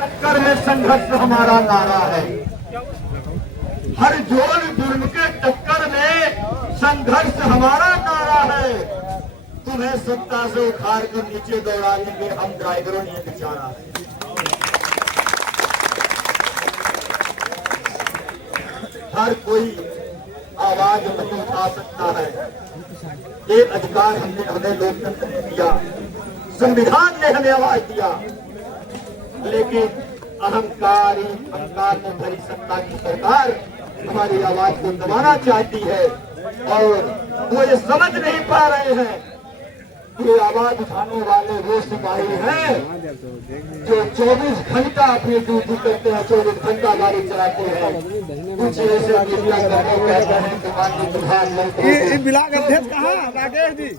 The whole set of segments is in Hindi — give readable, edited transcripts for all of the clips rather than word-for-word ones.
टक्कर में संघर्ष हमारा नारा है। हर जोल जुर्म के टक्कर में संघर्ष हमारा नारा है। तुम्हें सत्ता से उखाड़ कर नीचे दौड़ा देंगे हम ड्राइवरों ने बेचारा है। हर कोई आवाज नहीं उठा सकता है। ये अधिकार हमें लोकतंत्र ने दिया, संविधान ने हमें आवाज दिया, लेकिन अहंकार में भरी सत्ता की सरकार हमारी आवाज को दबाना चाहती है और वो ये समझ नहीं पा रहे हैं कि आवाज उठाने वाले वो सिपाही हैं जो 24 घंटा अपनी ड्यूटी करते हैं, 24 घंटा गाड़ी चलाते हैं। कुछ ऐसे मीडिया करने कहते हैं कि माननीय प्रधानमंत्री ब्लॉक अध्यक्ष कहाँ राकेश जी,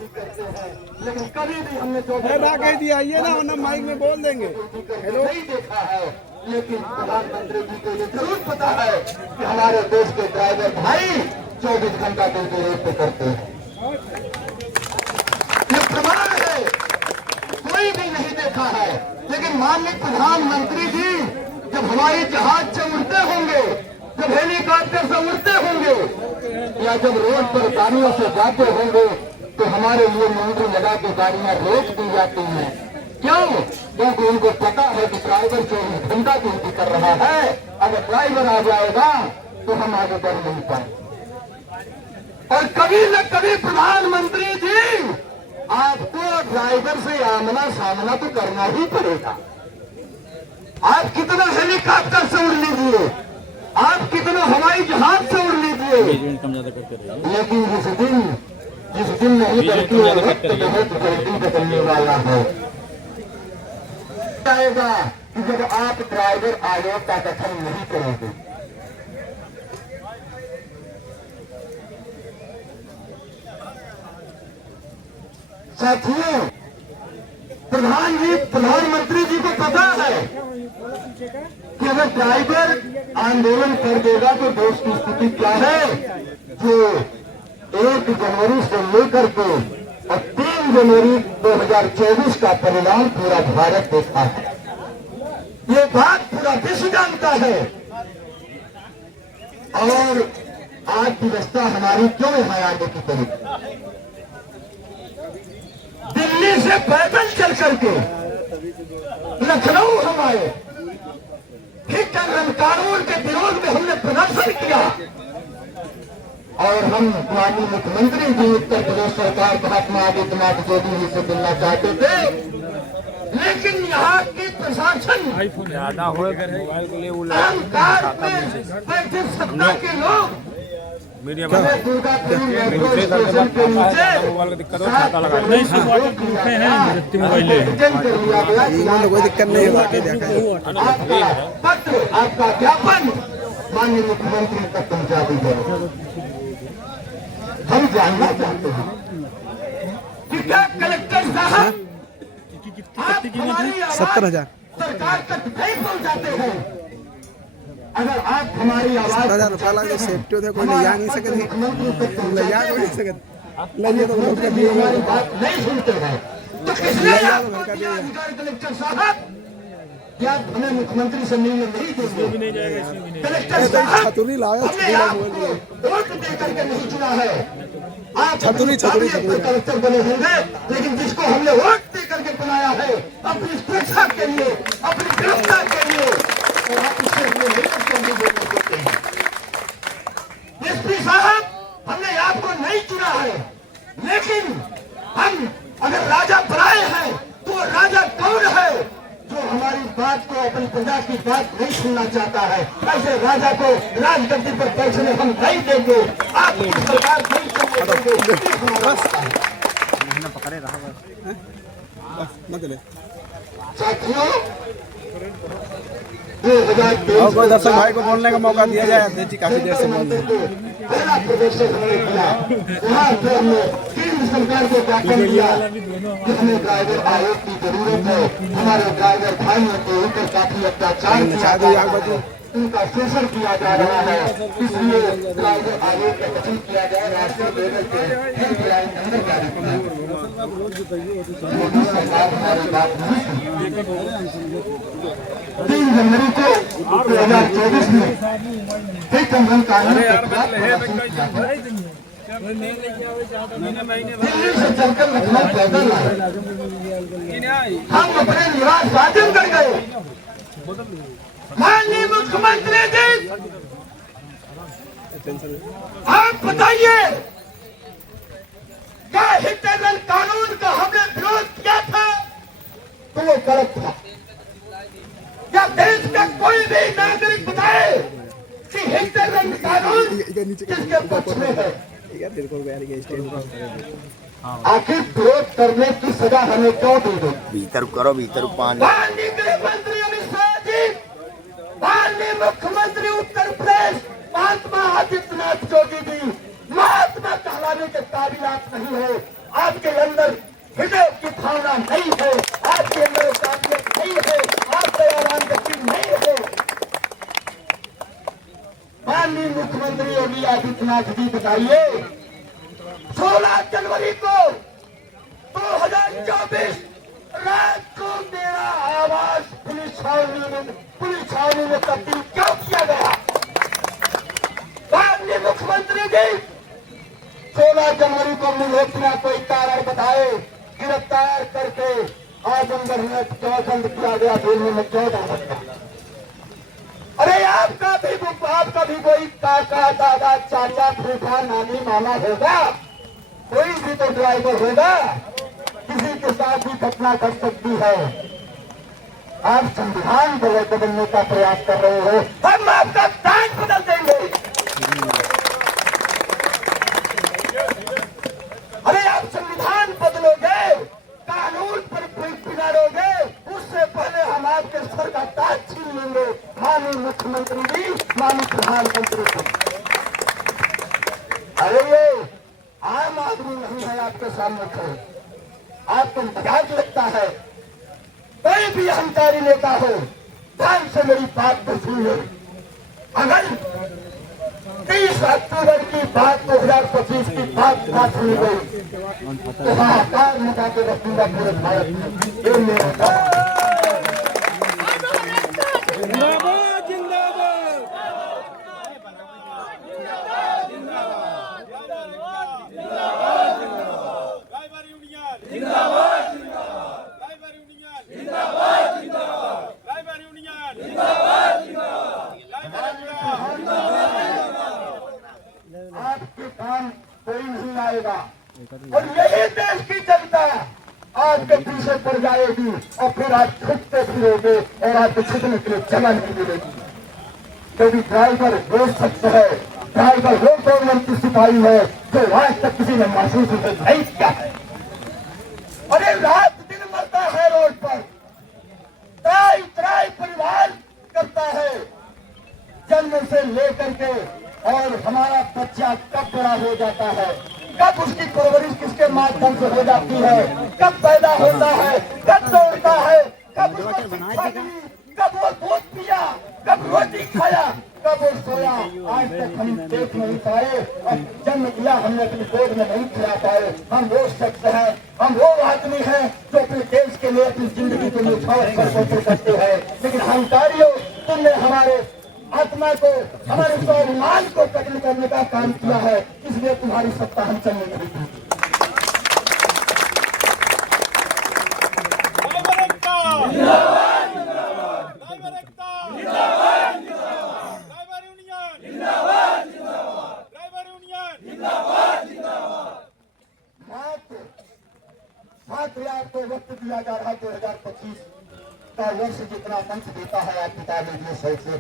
लेकिन कभी भी हमने राकेश जी आइए ना, वरना माइक में बोल देंगे। हेलो नहीं देखा है, लेकिन प्रधानमंत्री जी को ये जरूर पता है कि हमारे देश के ड्राइवर भाई 24 घंटा ड्यूटी रोड पे करते हैं। ये प्रमाण है, कोई भी नहीं देखा है। लेकिन माननीय प्रधानमंत्री जी जब हवाई जहाज से उड़ते होंगे, जब हेलीकॉप्टर से उड़ते होंगे या जब रोड पर गाड़ियों से जाते होंगे तो हमारे लिए मुंडी लगा के गाड़ियां रोक दी जाती हैं। क्यों? क्योंकि उनको पता है कि ड्राइवर 24 घंटा ड्यूटी कर रहा है। अगर ड्राइवर आ जाएगा तो हम आगे बढ़ नहीं पाए। और कभी न कभी प्रधानमंत्री जी आपको ड्राइवर से आमना सामना तो करना ही पड़ेगा। आप कितना हेलीकॉप्टर से उड़ लीजिए, आप कितना हवाई जहाज से उड़ लीजिए, लेकिन जिस दिन नहीं करती है वक्त बहुत जल्दी बदलने वाला है। आएगा कि जब आप ड्राइवर आयोग का गठन नहीं करोगे। साथियों, प्रधानमंत्री जी को पता है कि अगर ड्राइवर आंदोलन कर देगा तो देश की स्थिति क्या है। जो 1 जनवरी से लेकर के और 3 जनवरी 2024 का परिणाम पूरा भारत देखा है। ये बात पूरा विश्व जानता है। और आज व्यवस्था हमारी क्यों यहाँ आने की पड़ी? दिल्ली से पैदल चल करके लखनऊ हम आए, फिर कानून के विरोध में हमने प्रदर्शन किया और हम माननीय मुख्यमंत्री जी उत्तर प्रदेश सरकार महात्मा आदित्यनाथ योगी जी से मिलना चाहते थे, लेकिन यहाँ की प्रशासन अहंकार में बैठे सत्ता के लोग मीडिया में दुर्गा स्टेशन के नीचे कोई दिक्कत नहीं है। पत्र आपका ज्ञापन माननीय मुख्यमंत्री तक पहुंचा दीजिए। हम जानना चाहते हैं कि क्या कलेक्टर साहब 70,000 सरकार तक नहीं पहुंचाते हैं। अगर आप हमारी आवाज 70,000 रुपया सेफ्टी होते कोई ले जा नहीं सकते, ले जा कोई नहीं सकते, ले तो हमारी बात नहीं सुनते हैं तो किसने आपको दिया अधिकार? कलेक्टर साहब क्या हमें मुख्यमंत्री से मिलने नहीं देंगे? कलेक्टर साहब छतुरी लाया, हमने आपको वोट देकर के नहीं चुना है। आप छतुरी कलेक्टर बने होंगे, लेकिन जिसको हमने वोट देकर के बनाया है अपनी सुरक्षा के लिए, अपनी सुरक्षा के लिए, और आप इससे हमें मेहनत करने देते हैं। एसपी साहब हमने आपको नहीं चुना है, लेकिन हम अगर राजा बनाए हैं तो राजा कौन है जो हमारी बात को, अपनी प्रजा की बात नहीं सुनना चाहता है? ऐसे राजा को राजगद्दी पर बैठने हम नहीं देंगे। आप सरकार नहीं चलने देंगे। साथियों, और कोई दर्शक भाई को बोलने का मौका दिया जाए। अध्यक्ष जी काफी देर से बोल रहे हैं। पहला प्रदर्शन हमने किया, वहाँ पे हमने केंद्र सरकार को ज्ञापन दिया कि हमें ड्राइवर आयोग की जरूरत है। हमारे ड्राइवर भाइयों के ऊपर काफी अत्याचार किया जा रहा है, उनका शोषण किया जा रहा है, इसलिए ड्राइवर आयोग का गठन किया जाए। राष्ट्रीय लेवल पे नंबर जारी किया। मोदी सरकार हमारी बात नहीं सुनी। 3 जनवरी को 2024 में फिर कानून दिल्ली से चलकर लखनऊ पैदल आए। हम अपने निवास वादिम कर गए। माननीय मुख्यमंत्री जी, आप बताइए, क्या हिटलर कानून का हमने विरोध किया था तो वो गलत था? क्या देश का कोई भी नागरिक बताए कि हिटलर कानून किसके पक्ष में है? आखिर विरोध करने की सजा हमें क्यों दी गई? भीतर करो, भीतर पानी। माननीय गृह मंत्री अमित शाह जी, माननीय मुख्यमंत्री उत्तर प्रदेश महात्मा आदित्यनाथ योगी जी, महात्मा कहलाने के काबिल आप नहीं है। आपके अंदर हृदय की भावना नहीं है, आपके अंदर काबिलियत नहीं है, आप दयावान व्यक्ति नहीं है। माननीय मुख्यमंत्री योगी आदित्यनाथ जी, बताइए, 16 जनवरी को 2024 रात को मेरा आवास पुलिस छावनी में तब्दील क्यों किया गया? माननीय मुख्यमंत्री जी, 16 जनवरी को मल्होत्रा कोई कारण बताए, गिरफ्तार करके आजमगढ़ में क्यों बंद किया गया, जेल में क्यों डाला गया? अरे आपका भी कोई काका, दादा, चाचा, फूफा, नानी, मामा होगा, कोई भी तो ड्राइवर होगा, किसी के साथ भी घटना कर सकती है। आप संविधान बदलने का प्रयास कर रहे हो, हम आपका टाइम बदल देंगे। अरे आप संविधान बदलोगे, कानून पर बिगाड़ोगे, उससे पहले हम आपके सर का ताज छीन लेंगे। माननीय मुख्यमंत्री जी, माननीय प्रधानमंत्री जी, अरे ये आम आदमी नहीं है आपके सामने खड़े, आपको मजाक लगता है। कोई भी अहंकारी नेता हो, ध्यान से मेरी बात को सुन ले। अगर 30 अक्टूबर की बात 2025 की बात ना सुनी गई तो हाहाकार मचा के रखूंगा पूरे भारत में। ये मेरा जिंदाबाद जिंदाबाद आपके काम कोई नहीं आएगा और यही देश की जनता आपके पीछे पड़ जाएगी और फिर आप छुटते फिरोगे और आपको छुटने के लिए जगह नहीं मिलेगी। क्योंकि ड्राइवर वो शख्स है, ड्राइवर वो गवर्नमेंट की सिपाही है जो आज तक किसी ने महसूस नहीं किया है। अरे रात दिन मरता है रोड पर, त्राई त्राई परिवार करता है जन्म से लेकर के, और हमारा बच्चा कब बड़ा हो जाता है, कब उसकी परवरिश किसके माध्यम से हो जाती है, कब पैदा होता है, कब दौड़ता है, कब उसको शिक्षा मिली, कब वो दूध पिया, कब रोटी खाया, कब वो सोया, आज तक हम देख नहीं पाए। और जन्म दिया हमने अपनी गोद में नहीं खिला पाए। हम वो शख्स हैं, हम वो आदमी हैं जो अपने देश के लिए अपनी जिंदगी को न्यौछावर करते हैं। लेकिन अहंकारियों, तुमने हमारे आत्मा को, हमारे स्वाभिमान को कत्ल करने का काम किया है, इसलिए तुम्हारी सत्ता हम चलने नहीं देंगे। मात्र आपको वक्त दिया जा रहा 2025 का वर्ष जितना मंच देता है आप बता लीजिए सही से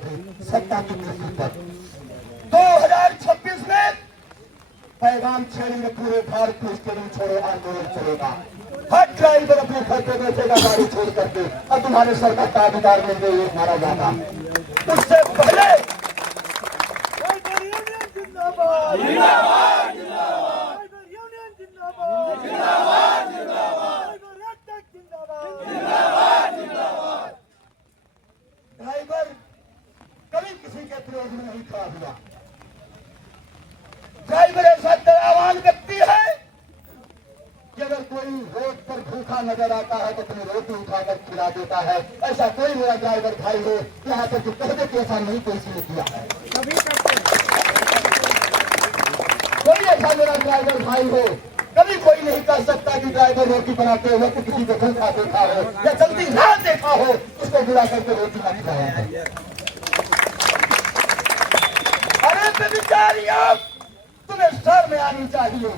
सत्ता की कुर्सी पर 2026 में पैगाम छेड़ेंगे पूरे भारत को, स्टेडियम छोड़ो आंदोलन चलेगा। हर ड्राइवर अपने घर पे बैठेगा गाड़ी छोड़ करके और तुम्हारे सर का ताबेदार में ये मारा जाता। उससे पहले ड्राइवर कभी किसी के विरोध में नहीं खड़ा हुआ। ड्राइवर ऐसा दयावान व्यक्ति है कि अगर कोई रोड पर भूखा नजर आता है तो तुम्हें रोटी उठाकर खिला देता है। ऐसा कोई मेरा ड्राइवर भाई हो यहाँ पर जो कहते कि ऐसा नहीं किसी ने किया है। कोई ऐसा मेरा ड्राइवर भाई हो, कभी कोई नहीं कह सकता कि ड्राइवर रोटी बनाते वक्त किसी को भूखा देखा हो या चलती ना देखा हो उसको बुला करके रोटी ना खिलाया है। अरे बेचारियों, तुम्हें शर्म आनी चाहिए।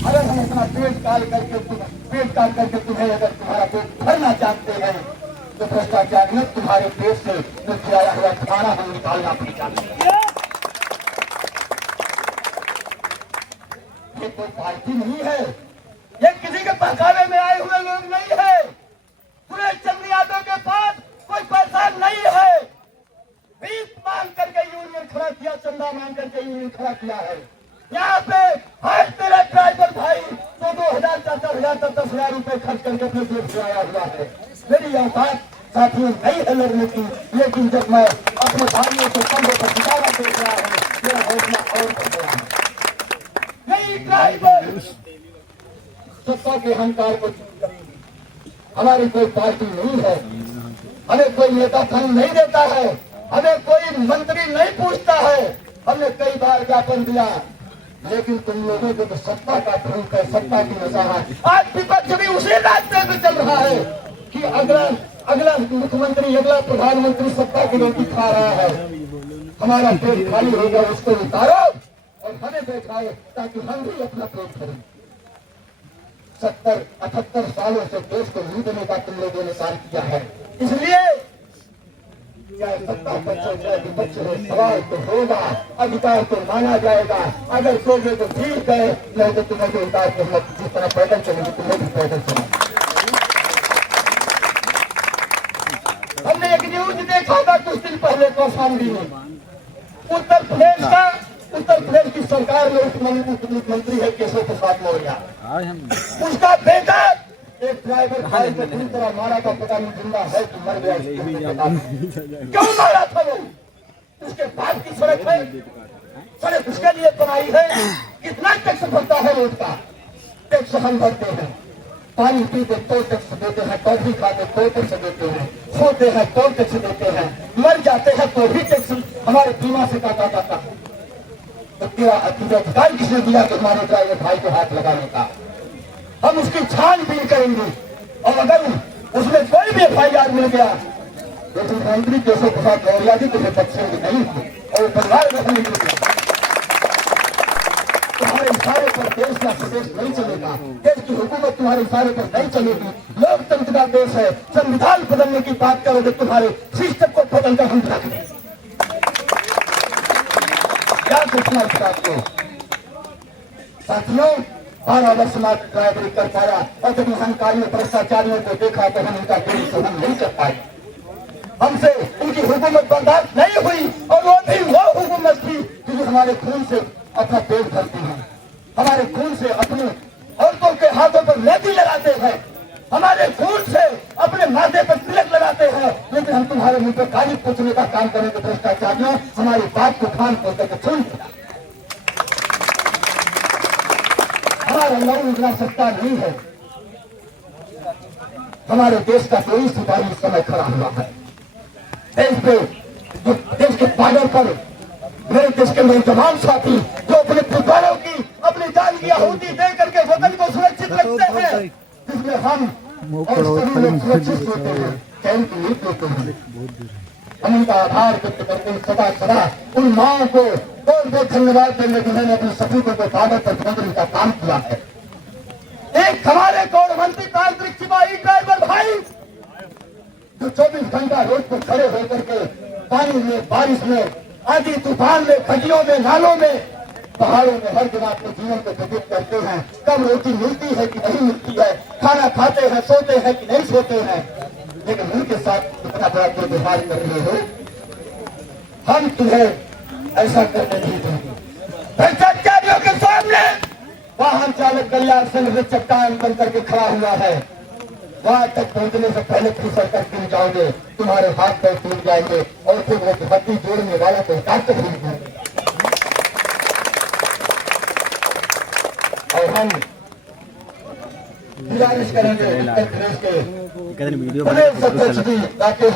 अगर हम अपना पेट काट करके तुम्हें अगर तुम्हारा पेट भरना चाहते हैं तो भ्रष्टाचार में तुम्हारे पेट से जो खिलाया हुआ खाना हम निकालना भी चाहते हैं। ये कोई पार्टी नहीं है, ये किसी के बहकावे में आए हुए लोग नहीं है। सुरेश चंद्र यादव के पास कोई पैसा नहीं है। फीस मांग करके यूनियन खड़ा किया, चंदा मांग करके यूनियन खड़ा किया है। यहाँ पे हर मेरा ड्राइवर भाई 2,000 4,000 10,000 रुपए खर्च करके अपने पेट से आया हुआ है। मेरी औकात साथियों नहीं है लड़ने की, लेकिन जब मैं अपने भाइयों से कंधों पर सितारा देख रहा हूँ मेरा हौसला और बढ़ गया है। नहीं ड्राइवर सत्ता के अहंकार को, हमारी कोई पार्टी नहीं है, हमें कोई नेता धन नहीं देता है, हमें कोई मंत्री नहीं पूछता है। हमने कई बार ज्ञापन दिया, लेकिन तुम लोगों को तो सत्ता का भूख है, सत्ता की नशा है। आज विपक्ष भी उसी रास्ते में चल रहा है कि अगला मुख्यमंत्री, अगला प्रधानमंत्री सत्ता की रोटी खा रहा है। हमारा पेट खाली होगा उसको उतारो और हमें बैठाओ ताकि हम भी अपना पेट भरें। 70-78 सालों से देश को लूटने का तुम लोगों ने काम किया है, इसलिए चाहे सत्ता पक्ष हो चाहे विपक्ष हो, सवाल तो होगा, अधिकार तो माना जाएगा। अगर सोचे तो ठीक है, नहीं तो तुम्हें जो उतार के हम जिस तरह पैदल चलेंगे तुम्हें भी पैदल चलेंगे। हमने एक न्यूज देखा था कुछ दिन पहले कौशाम्बी में, उत्तर प्रदेश की सरकार में उप मुख्यमंत्री है केशव प्रसाद मौर्य। उसका बेटा एक ड्राइवर भाई को पूरी तरह मारा था, पता नहीं जिंदा है कि मर गया। क्यों मारा था वो? उसके बाद की सड़क है, सड़क उसके लिए बनाई है। कितना टैक्स भरता है रोड का? टैक्स हम भरते हैं, पानी पीते तो टैक्स देते हैं, टॉफी खाते तो टैक्स देते हैं, सोते हैं तो टैक्स देते हैं, मर जाते हैं तो भी टैक्स हमारे बीमा से काटा जाता है। तो तेरा अधिकार किसने दिया कि हमारे ड्राइवर भाई को हाथ लगाने का? हम उसकी छानबीन करेंगे और अगर उसमें कोई भी FIR मिल गया तो मुख्यमंत्री केशव प्रसाद मौर्य जी तुम्हें बख्शेंगे नहीं और परिवार में नहीं मिलेगा। तुम्हारे इशारे पर देश का प्रदेश नहीं चलेगा, देश की हुकूमत तुम्हारे इशारे पर नहीं चलेगी। लोकतंत्र का देश है, संविधान बदलने की बात करोगे तुम्हारे सिस्टम को बदलकर हम रख दें। क्या सोचना इस बात को? साथियों, 12 वर्ष में ड्राइवरी कर पाया और जब अहंकारियों भ्रष्टाचारियों को देखा तो हम उनका दिल सहन नहीं कर पाए। हमसे उनकी हुकूमत बर्दाश्त नहीं हुई और वो भी वो हुकूमत थी जो हमारे खून से अपना पेट भरती है, हमारे खून से अपने औरतों के हाथों पर मेहंदी लगाते हैं, हमारे खून से अपने माथे पर तिलक लगाते हैं। लेकिन हम तुम्हारे मुंह पर काली पोछने का काम करें तो भ्रष्टाचारियों हमारी बात को कान खोल करके सुन दिया। हमारा लड़ू इतना सत्ता नहीं है। हमारे देश का कोई सिपाही इस समय खड़ा हुआ है। देश के बॉर्डर पर मेरे देश के नौजवान साथी जो अपने परिवारों की अपनी जान की आहुति दे करके वतन को सुरक्षित रखते हैं, जिसमें हम और सभी लोग सुरक्षित होते हैं, चैन की नींद लेते हैं। हम उनका आभार व्यक्त करते हैं सदा सदा उन माओं को बहुत धन्यवाद देने जिन्होंने अपने सपूतों को बॉर्डर पर पहुंचने का काम किया है। एक हमारे गौरवंती तांत्रिक सिपाही ड्राइवर भाई जो 24 घंटा रोड पर खड़े होकर के पानी में, बारिश में, आंधी तूफान में, खड्डियों में, नालों में, पहाड़ों में हर दिन अपने जीवन को व्यतीत करते हैं। कब रोटी मिलती है कि नहीं मिलती है, खाना खाते हैं, सोते हैं कि नहीं सोते हैं, लेकिन उनके साथ इतना बड़ा दुर्व्यवहार कर रहे हो। हम तुम्हें ऐसा करने नहीं देंगे। भ्रष्टाचारियों के सामने वाहन चालक कल्याण संघ में चट्टान बन करके खड़ा हुआ है। वहां तक पहुंचने से पहले फिसल कर गिर जाओगे, तुम्हारे हाथ पैर टूट जाएंगे और फिर वो भर्ती जोड़ने वाला को काट कर गिर जाएंगे। और हम गुजारिश करेंगे उत्तर प्रदेश के वीडियो बड़े सरपंच की ताकि